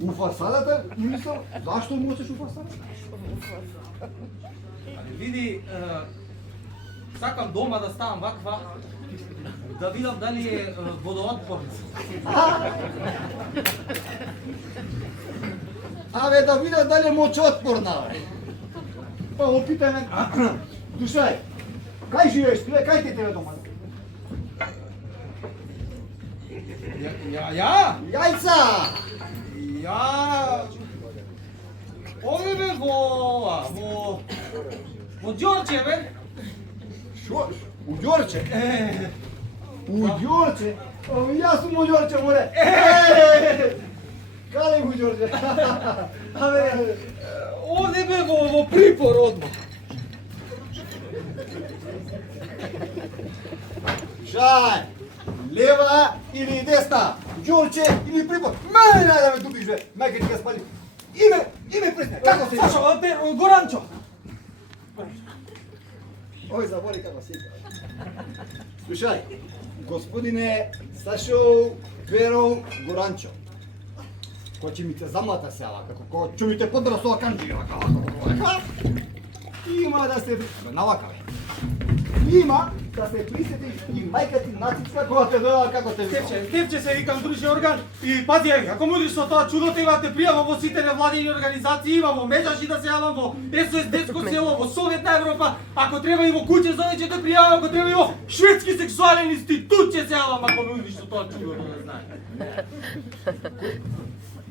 У фасадата, мислам, зашто можеш у фасадата? Али види, сакам дома да ставам ваква, да видам дали е водоотпорна. Абе, да видам дали е мочеотпорна, бе. Па го питаме, слушај, кај живееш ти, бе, кај ти тебе дома? Ја? Јајца! Ја... Овде бе во Ѓорче, бе. Шо? У Ѓорче? У Ѓорче? Јас сум у Ѓорче, море. Каде у Ѓорче? Абе, Овде бе во припор одма. Шај, лева или десна, Ѓорче или припор. Мене најде да ме дупиш, бе, мајка ти га спали. Име пресне, како се? Сашо, Горанчо. Ој, забори како се. Слушај, господине Сашо Перо Горанчо, кој ќе ми те замата сеава, како ќе ми те подра со аканджи, вака. Има да се... Навака, бе. Има да се присети и мајка ти Нацицка кога те дојава како те викам. Степче се викам дружи орган и пази, ако мудриш со тоа чудо те имате пријава во сите невладини организации, има во Межаши да се јавам, во СОС детско село, во Советна Европа, ако треба и во куќе за вече те пријавам, ако треба и во Шведски сексуален институт ќе се јавам, ако мудриш со тоа чудо да не знае.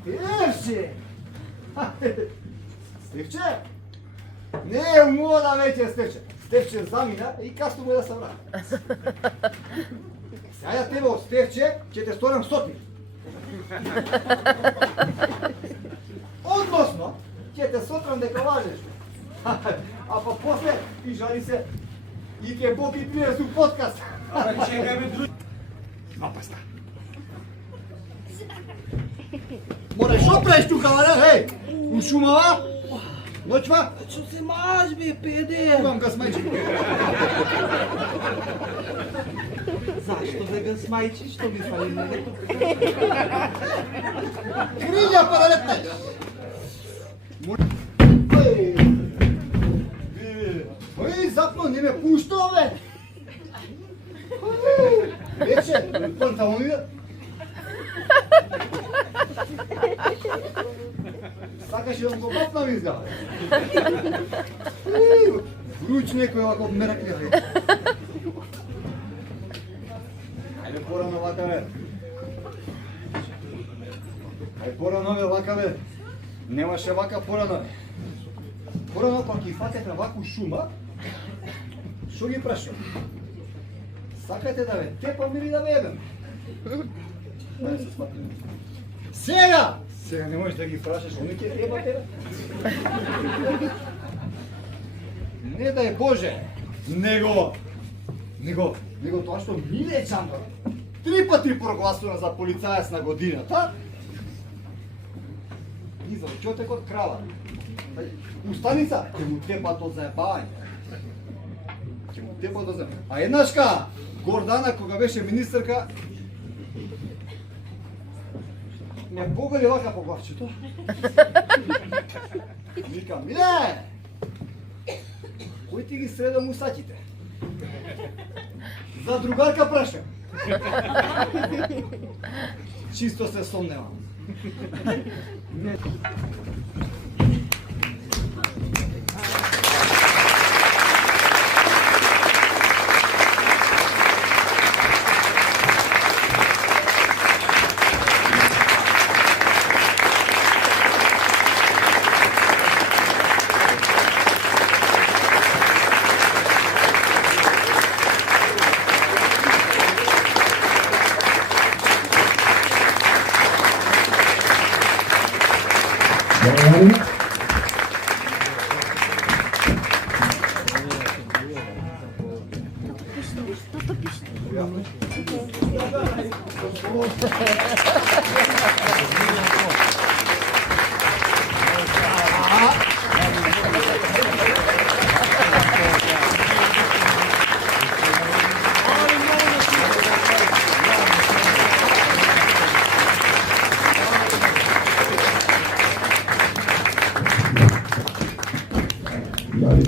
Стефче! Стефче? Не е мода веќе, Стефче. Стефче замина и касно му да се врати. Сега тебе од Стефче ќе те сторам соти. Односно, ќе те сотрам дека важеш. А па после и жали се и ќе попи пиеш у подкаст. Ама чекај ме други. Напаста. Море, шо правиш тука, бе, у шумава? Ноќва? Што се маж, бе, педе? Имам гасмајчи. Зашто да го смајчи, што ми фали негото? Крилја па да летнеш. Ој, запно, не ме пушто, бе. Вече, панталони. Сакаш да го бапнам изга. Вруч некој овако мераклија. Ајде порано вака, бе. Ајде порано, бе, вака, бе. Немаше вака порано. Порано, кога ќе фатете ваку шума, шо ги прашам? Сакате да ве тепам или да ве ебем? Ајде се сватим. Сега! Сега не можеш да ги прашаш, они ќе ебате, бе? Не дај Боже, него тоа што Миле Чандор 3 пати прогласува за полицаец на годината, и за чотек од крава. У станица ќе му тепат од заебање. Ќе му тепат од заебање. А еднашка, Гордана, кога беше министерка, ме погади вака по главчето. Викам, Миле! Кој ти ги среда мусачите? За другарка прашам. Чисто се сомневам.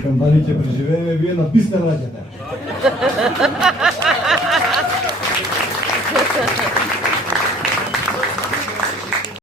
Викам, дали ќе преживееме, вие на бис не враќате.